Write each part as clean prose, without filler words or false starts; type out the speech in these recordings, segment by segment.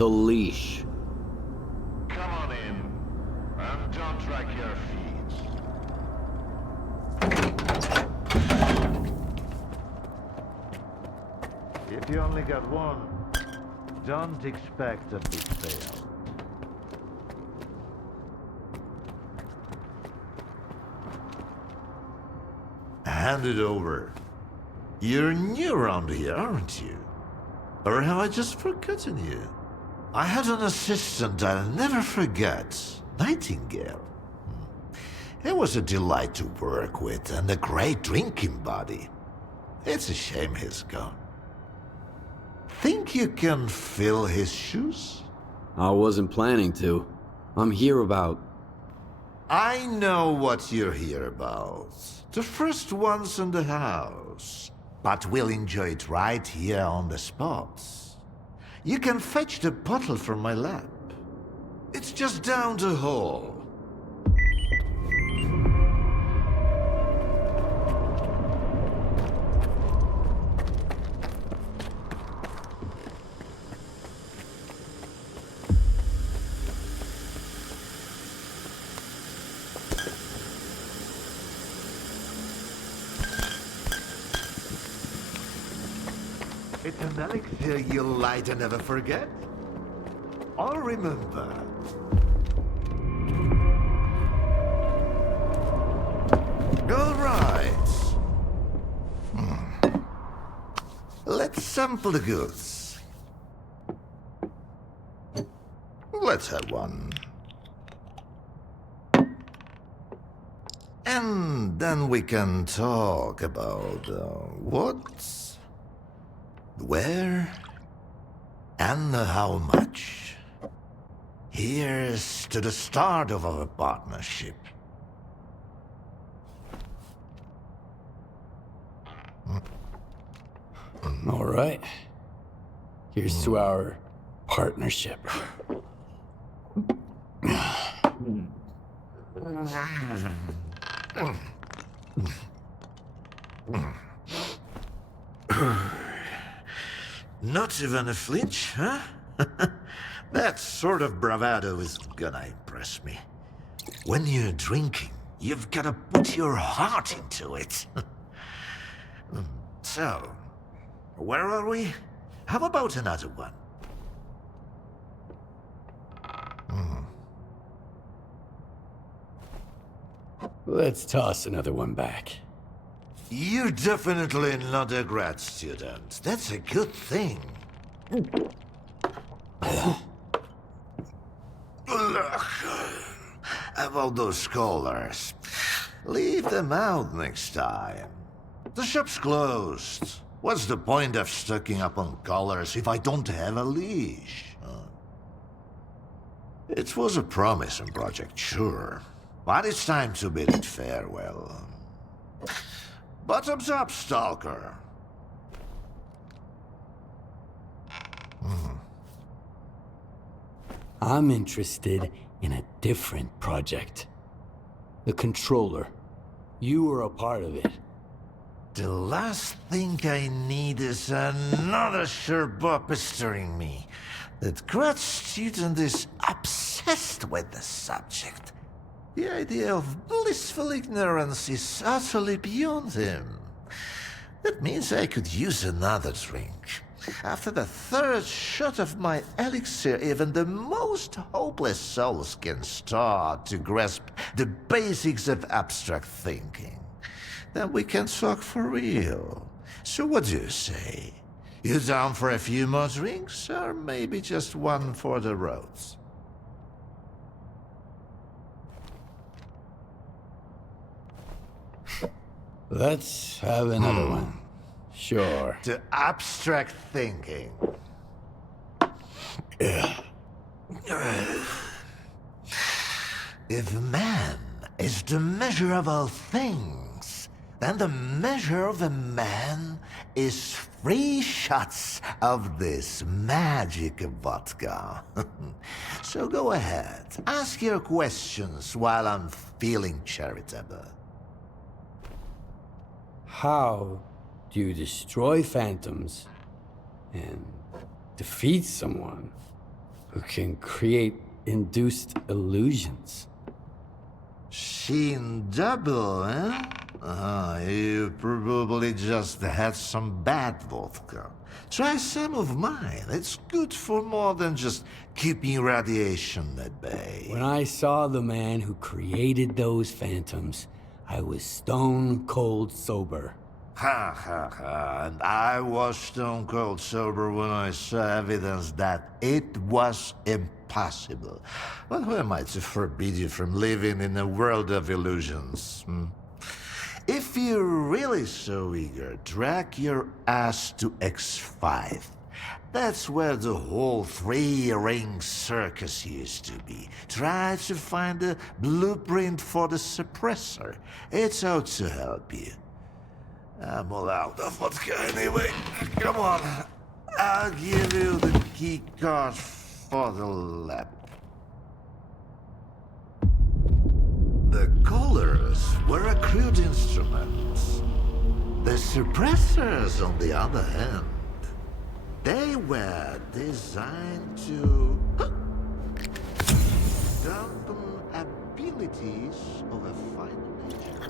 The leash. Come on in, and don't drag your feet. If you only got one, don't expect a big fail. Hand it over. You're new around here, aren't you? Or have I just forgotten you? I had an assistant I'll never forget, Nightingale. He was a delight to work with and a great drinking buddy. It's a shame he's gone. Think you can fill his shoes? I wasn't planning to. I'm here about... I know what you're here about. The first ones in the house. But we'll enjoy it right here on the spot. You can fetch the bottle from my lab. It's just down the hall. It's an elixir you'll light and never forget. I'll remember. All right. Let's sample the goods. Let's have one. And then we can talk about what, where, and how much. Here's to the start of our partnership. All right. Here's to our partnership. Not even a flinch, huh? That sort of bravado is gonna impress me. When you're drinking, you've gotta put your heart into it. So, where are we? How about another one? Let's toss another one back. You're definitely not a grad student. That's a good thing. About those scholars. Leave them out next time. The shop's closed. What's the point of stocking up on collars if I don't have a leash? It was a promising project, sure. But it's time to bid it farewell. Bottoms up, Stalker. I'm interested in a different project. The controller. You were a part of it. The last thing I need is another Sherpa pestering me. That grad student is obsessed with the subject. The idea of blissful ignorance is utterly beyond him. That means I could use another drink. After the third shot of my elixir, even the most hopeless souls can start to grasp the basics of abstract thinking. Then we can talk for real. So what do you say? You down for a few more drinks, or maybe just one for the roads? Let's have another one. Sure. To abstract thinking. If man is the measure of all things, then the measure of a man is 3 shots of this magic vodka. So go ahead, ask your questions while I'm feeling charitable. How do you destroy phantoms and defeat someone who can create induced illusions. Seen double, eh? You probably just had some bad vodka. Try some of mine. It's good for more than just keeping radiation at bay. When I saw the man who created those phantoms, I was stone cold sober. Ha ha ha, and I was stone cold sober when I saw evidence that it was impossible. But who am I to forbid you from living in a world of illusions? If you're really so eager, drag your ass to X5. That's where the whole three-ring circus used to be. Try to find a blueprint for the suppressor. It's out to help you. I'm all out of vodka anyway. Come on. I'll give you the key card for the lab. The colors were a crude instrument. The suppressors, on the other hand, they were designed to dampen abilities of a finer nature.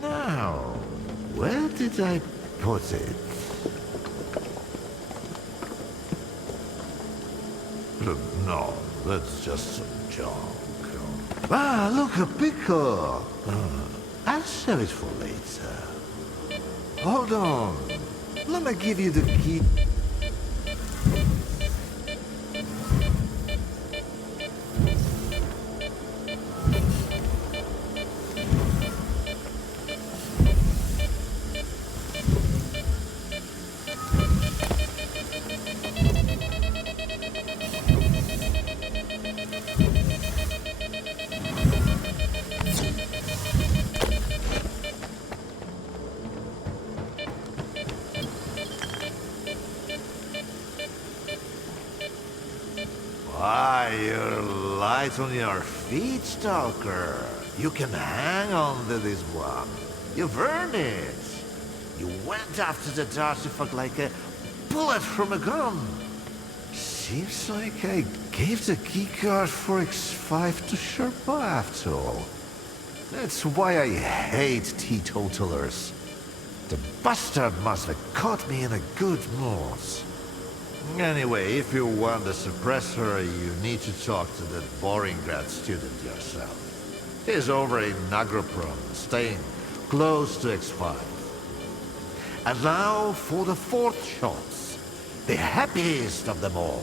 Now, where did I put it? No, that's just some junk. Ah, look, a pickle. I'll save it for later. Hold on. Let me give you the key. Why, you're light on your feet, S.T.A.L.K.E.R. You can hang on to this one. You've earned it. You went after the artifact like a bullet from a gun. Seems like I gave the keycard for X5 to Sherpa after all. That's why I hate teetotalers. The bastard must have caught me in a good mood. Anyway, if you want the suppressor, you need to talk to that boring grad student yourself. He's over in Nagroprom, staying close to X5. And now for the fourth shot, the happiest of them all.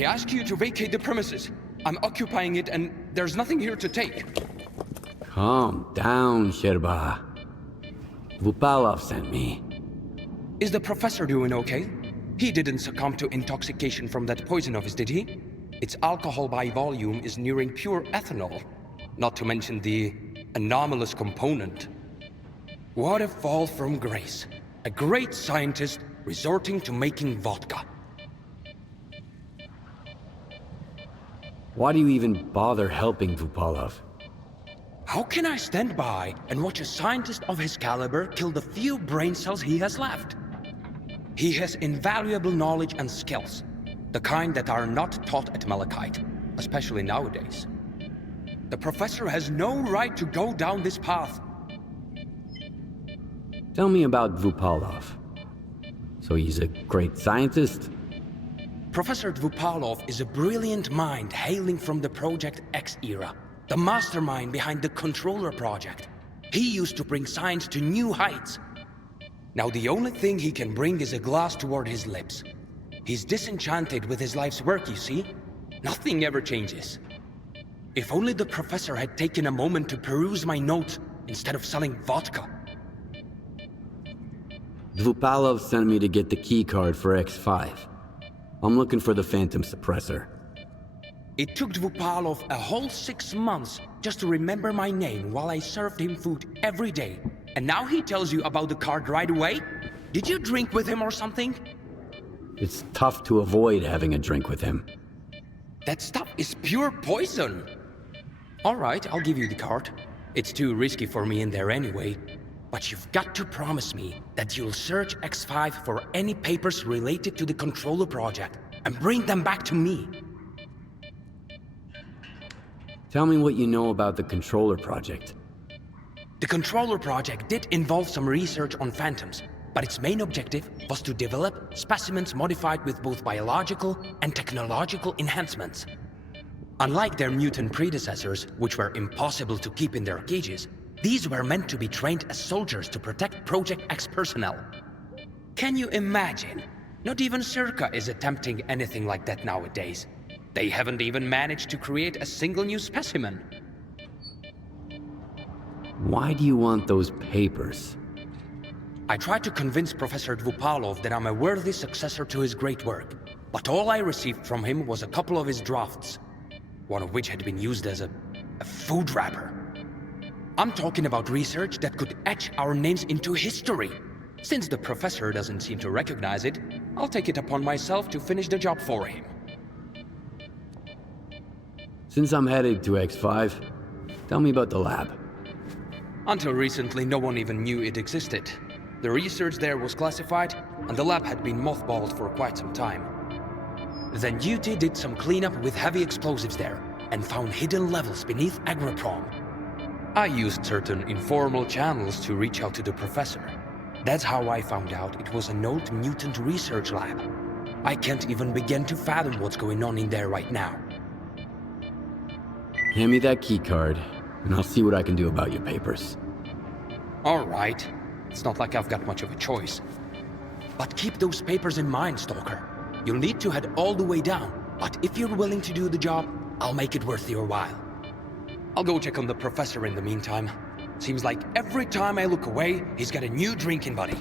I ask you to vacate the premises. I'm occupying it and there's nothing here to take. Calm down, Sherba. Vupalov sent me. Is the professor doing okay? He didn't succumb to intoxication from that poison of his, did he? Its alcohol by volume is nearing pure ethanol. Not to mention the anomalous component. What a fall from grace. A great scientist resorting to making vodka. Why do you even bother helping Vupalov? How can I stand by and watch a scientist of his caliber kill the few brain cells he has left? He has invaluable knowledge and skills, the kind that are not taught at Malachite, especially nowadays. The professor has no right to go down this path. Tell me about Vupalov. So he's a great scientist? Professor Dvupalov is a brilliant mind hailing from the Project X era, the mastermind behind the Controller project. He used to bring science to new heights. Now the only thing he can bring is a glass toward his lips. He's disenchanted with his life's work, you see? Nothing ever changes. If only the professor had taken a moment to peruse my notes instead of selling vodka. Dvupalov sent me to get the key card for X5. I'm looking for the Phantom Suppressor. It took Dvupalov a whole 6 months just to remember my name while I served him food every day. And now he tells you about the card right away? Did you drink with him or something? It's tough to avoid having a drink with him. That stuff is pure poison. All right, I'll give you the card. It's too risky for me in there anyway. But you've got to promise me that you'll search X5 for any papers related to the Controller project and bring them back to me. Tell me what you know about the Controller project. The Controller project did involve some research on phantoms, but its main objective was to develop specimens modified with both biological and technological enhancements. Unlike their mutant predecessors, which were impossible to keep in their cages, these were meant to be trained as soldiers to protect Project X personnel. Can you imagine? Not even S.T.A.L.K.E.R is attempting anything like that nowadays. They haven't even managed to create a single new specimen. Why do you want those papers? I tried to convince Professor Dvupalov that I'm a worthy successor to his great work, but all I received from him was a couple of his drafts, one of which had been used as a food wrapper. I'm talking about research that could etch our names into history. Since the professor doesn't seem to recognize it, I'll take it upon myself to finish the job for him. Since I'm headed to X5, tell me about the lab. Until recently, no one even knew it existed. The research there was classified, and the lab had been mothballed for quite some time. Then Duty did some cleanup with heavy explosives there, and found hidden levels beneath Agroprom. I used certain informal channels to reach out to the professor. That's how I found out it was an old mutant research lab. I can't even begin to fathom what's going on in there right now. Hand me that key card, and I'll see what I can do about your papers. All right. It's not like I've got much of a choice. But keep those papers in mind, Stalker. You'll need to head all the way down, but if you're willing to do the job, I'll make it worth your while. I'll go check on the professor in the meantime. Seems like every time I look away, he's got a new drinking buddy.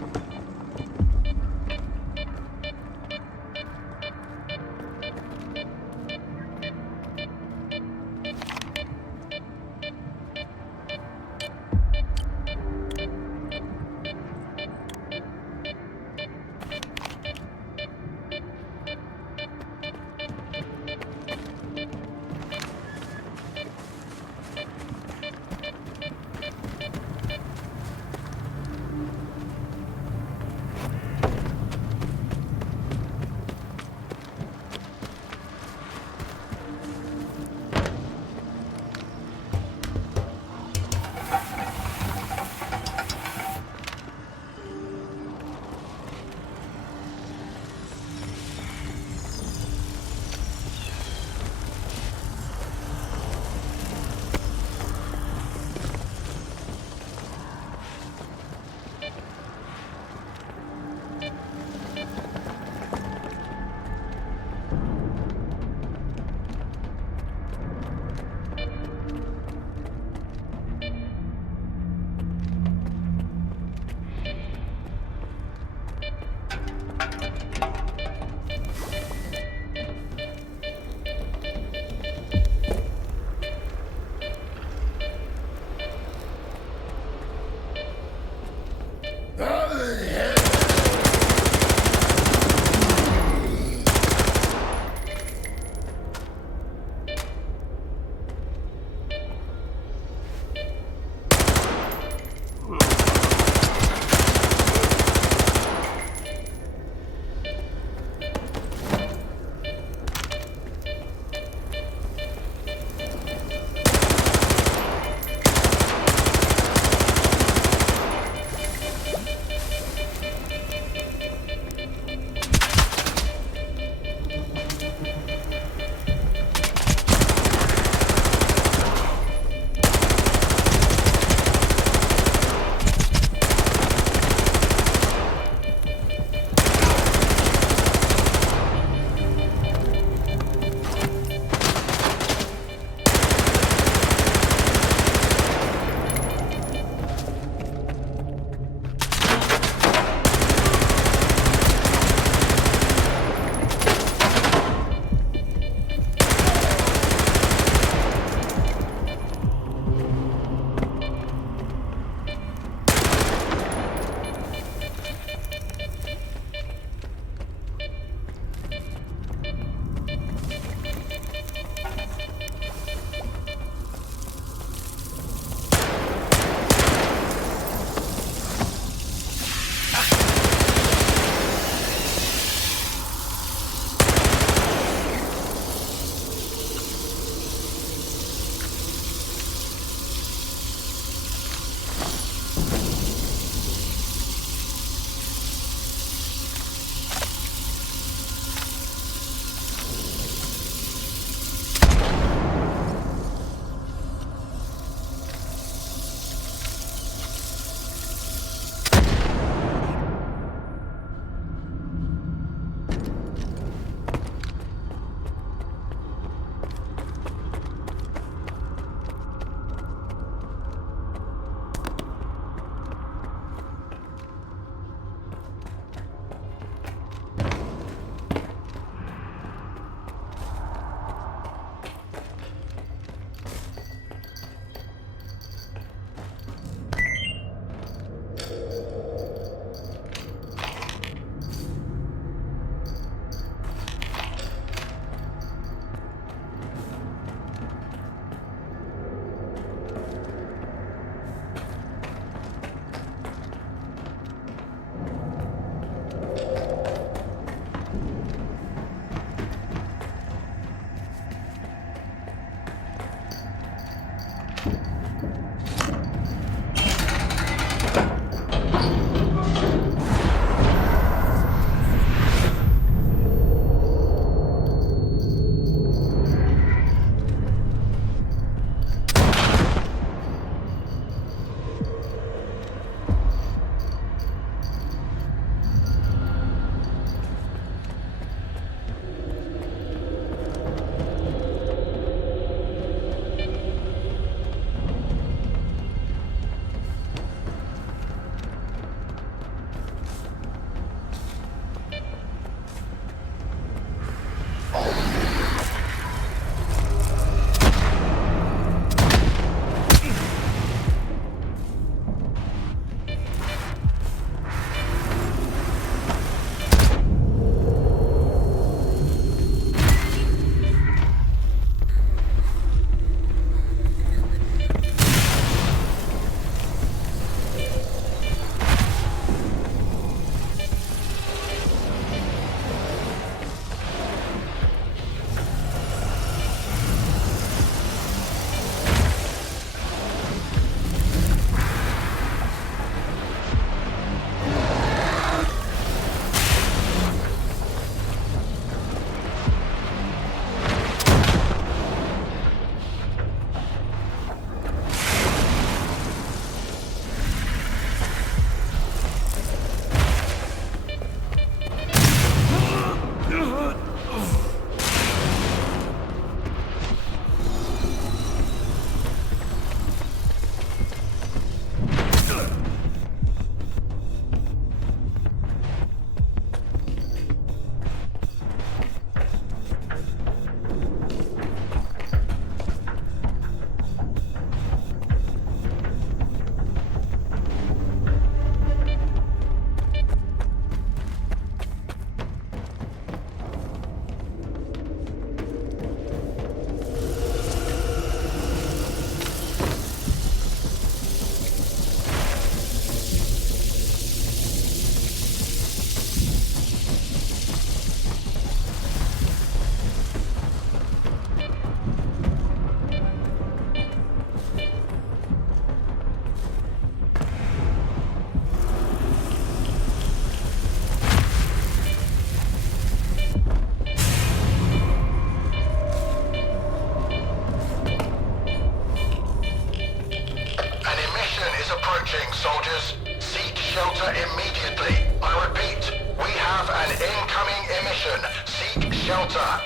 approaching, soldiers. Seek shelter immediately. I repeat, we have an incoming emission. Seek shelter.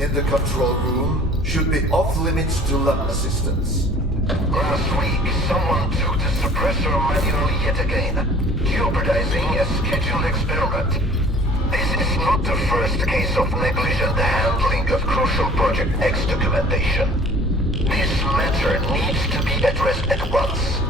In the control room should be off limits to lab assistance. Last week, someone took the suppressor manually yet again, jeopardizing a scheduled experiment. This is not the first case of negligent handling of crucial Project X documentation. This matter needs to be addressed at once.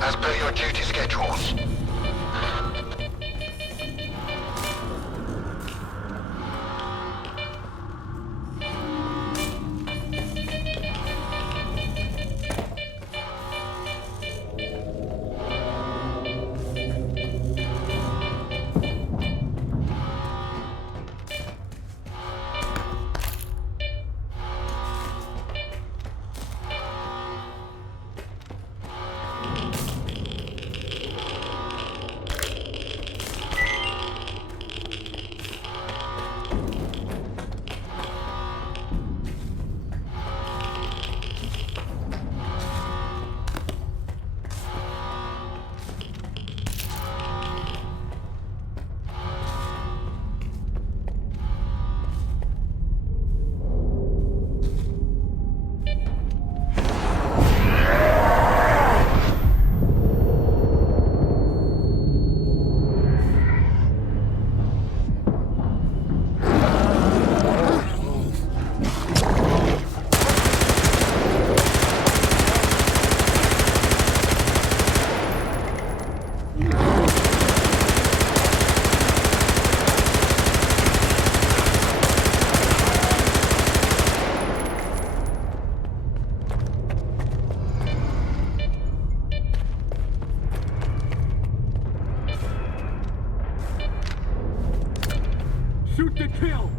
As per your duty schedules. Shoot to kill!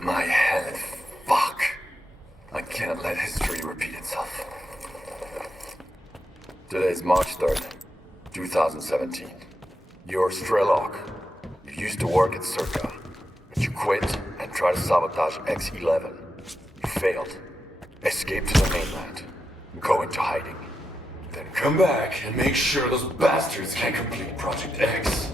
My head. Fuck. I can't let history repeat itself. Today's March 3rd, 2017. You're S.T.A.L.K.E.R. You used to work at S.T.A.L.K.E.R, but you quit and tried to sabotage X-11. You failed. Escape to the mainland. Go into hiding. Then come back and make sure those bastards can't complete Project X.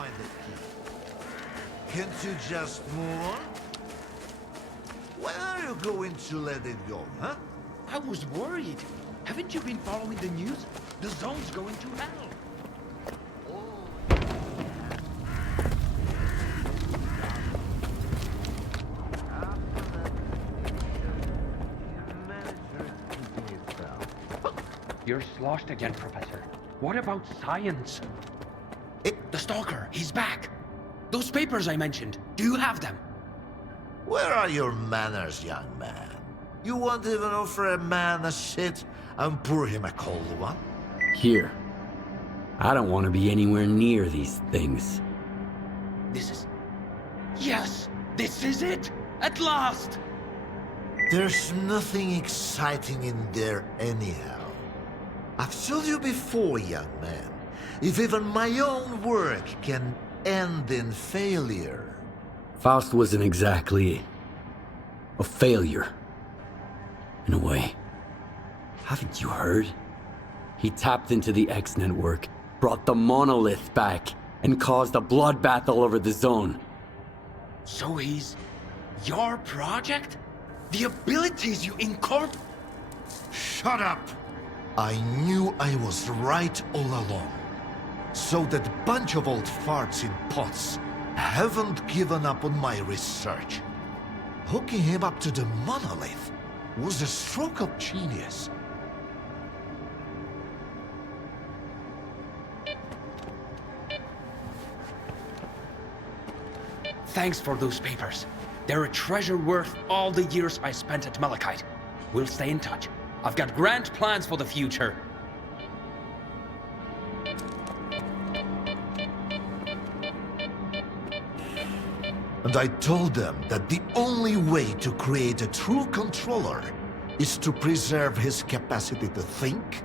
find the key. Can't you just move on? When are you going to let it go, huh? I was worried. Haven't you been following the news? The zone's going to hell. You're sloshed again, Professor. What about science? The Stalker, he's back. Those papers I mentioned, do you have them? Where are your manners, young man? You won't even offer a man a shit and pour him a cold one? Here. I don't want to be anywhere near these things. This is... Yes! This is it! At last! There's nothing exciting in there anyhow. I've told you before, young man, if even my own work can end in failure... Faust wasn't exactly... a failure. In a way. Haven't you heard? He tapped into the X network, brought the monolith back, and caused a bloodbath all over the zone. So he's... your project? The abilities you incorporate... Shut up! I knew I was right all along. So that bunch of old farts in pots haven't given up on my research. Hooking him up to the monolith was a stroke of genius. Thanks for those papers. They're a treasure worth all the years I spent at Malachite. We'll stay in touch. I've got grand plans for the future. And I told them that the only way to create a true controller is to preserve his capacity to think,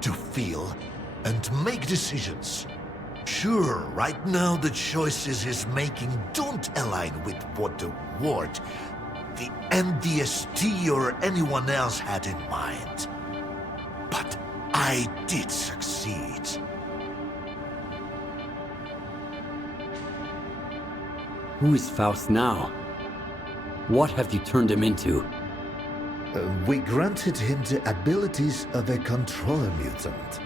to feel, and make decisions. Sure, right now the choices he's making don't align with what the Ward, the MDST or anyone else had in mind. But I did succeed. Who is Faust now? What have you turned him into? We granted him the abilities of a controller mutant.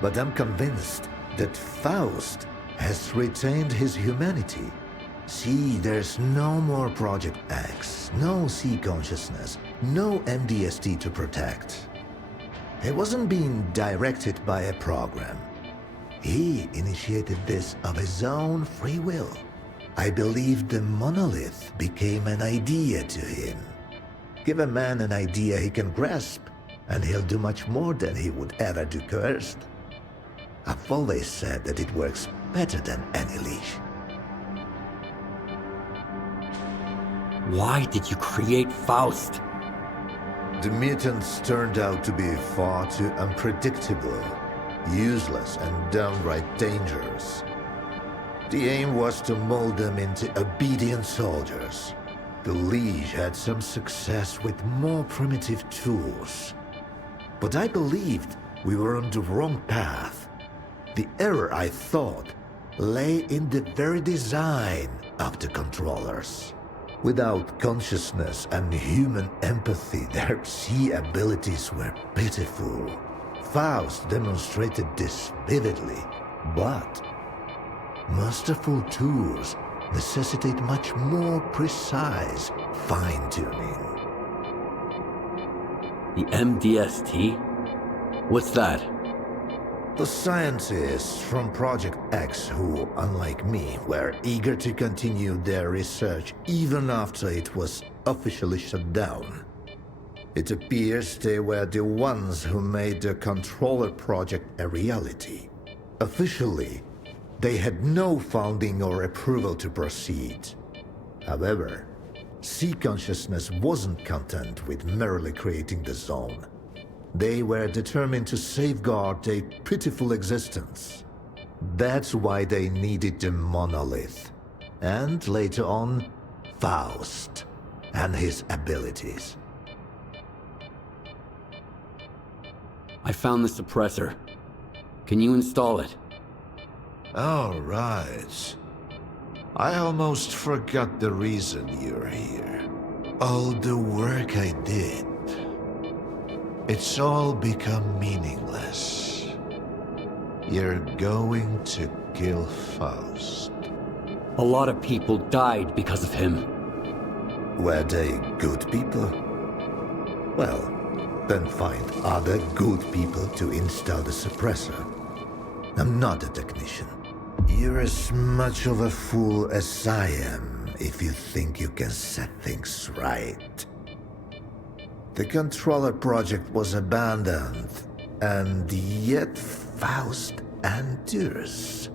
But I'm convinced that Faust has retained his humanity. See, there's no more Project X, no C consciousness, no MDST to protect. He wasn't being directed by a program. He initiated this of his own free will. I believe the monolith became an idea to him. Give a man an idea he can grasp, and he'll do much more than he would ever do cursed. I've always said that it works better than any leash. Why did you create Faust? The mutants turned out to be far too unpredictable, useless, and downright dangerous. The aim was to mold them into obedient soldiers. The Liege had some success with more primitive tools. But I believed we were on the wrong path. The error, I thought, lay in the very design of the controllers. Without consciousness and human empathy, their C abilities were pitiful. Faust demonstrated this vividly, but masterful tools necessitate much more precise fine-tuning. The MDST? What's that? The scientists from Project X who, unlike me, were eager to continue their research even after it was officially shut down. It appears they were the ones who made the controller project a reality. Officially, they had no funding or approval to proceed. However, C consciousness wasn't content with merely creating the zone. They were determined to safeguard a pitiful existence. That's why they needed the monolith. And later on, Faust and his abilities. I found the suppressor. Can you install it? All right. I almost forgot the reason you're here. All the work I did. It's all become meaningless. You're going to kill Faust. A lot of people died because of him. Were they good people? Well, then find other good people to install the suppressor. I'm not a technician. You're as much of a fool as I am if you think you can set things right. The controller project was abandoned, and yet Faust endures.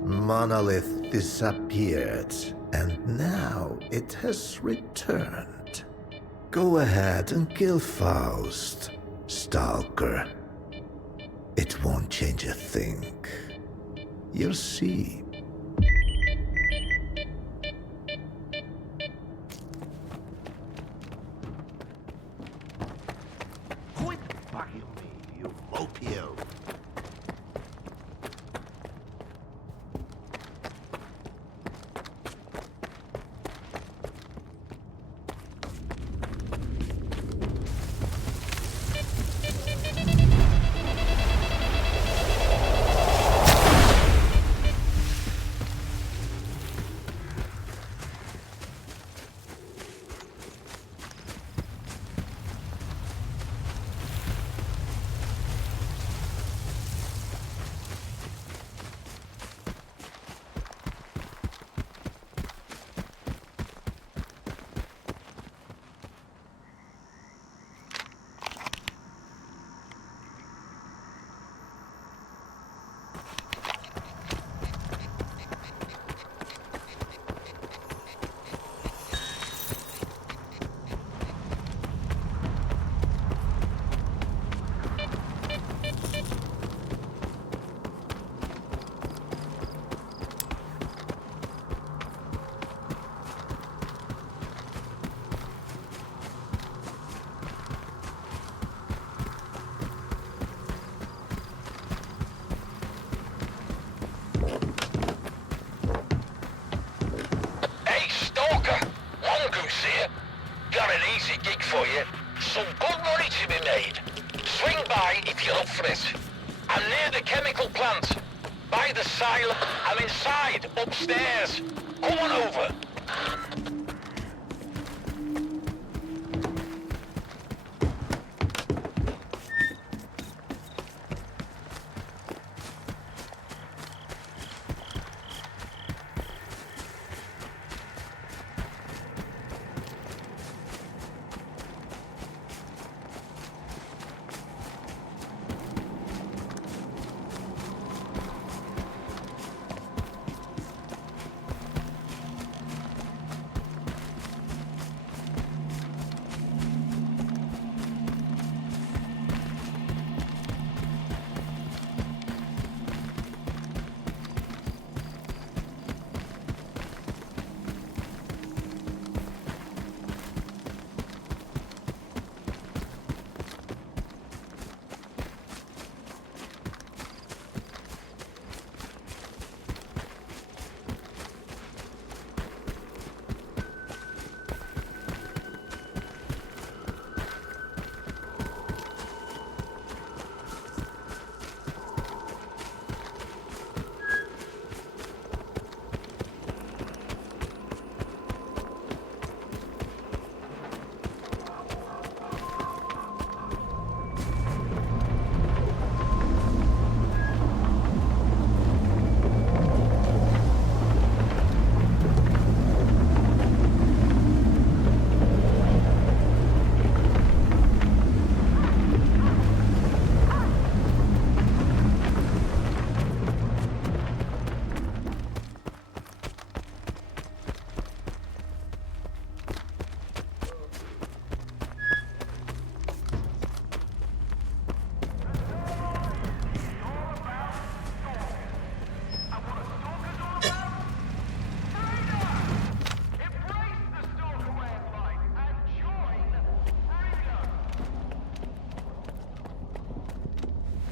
Monolith disappeared, and now it has returned. Go ahead and kill Faust, Stalker. It won't change a thing. You'll see. Quit bugging me, you Lopio. For you, some good money to be made. Swing by if you're up for it. I'm near the chemical plant. By the silo. I'm inside, upstairs. Come on over.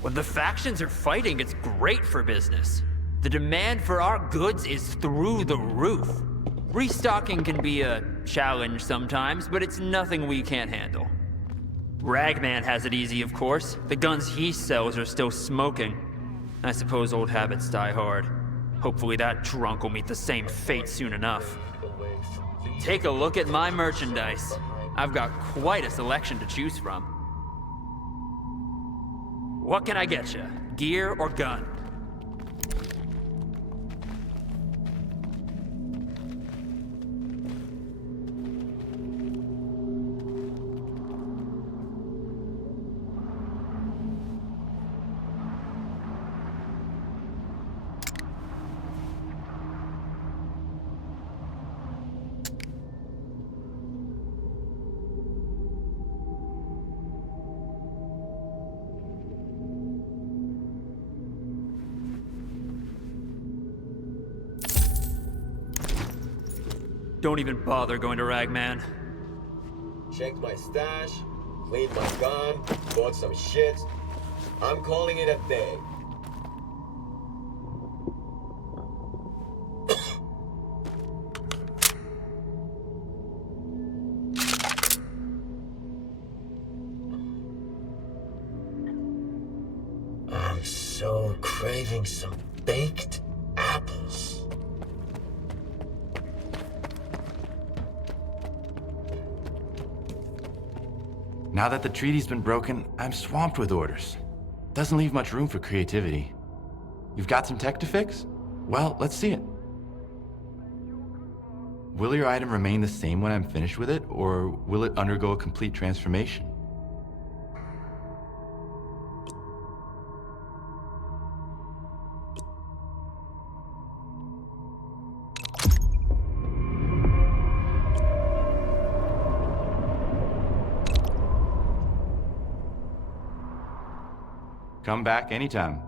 When the factions are fighting, it's great for business. The demand for our goods is through the roof. Restocking can be a challenge sometimes, but it's nothing we can't handle. Ragman has it easy, of course. The guns he sells are still smoking. I suppose old habits die hard. Hopefully that drunk will meet the same fate soon enough. Take a look at my merchandise. I've got quite a selection to choose from. What can I get you? Gear or gun? Don't even bother going to Ragman. Checked my stash, cleaned my gun, bought some shit. I'm calling it a day. I'm so craving some baked apples. Now that the treaty's been broken, I'm swamped with orders. Doesn't leave much room for creativity. You've got some tech to fix? Well, let's see it. Will your item remain the same when I'm finished with it, or will it undergo a complete transformation? Come back anytime.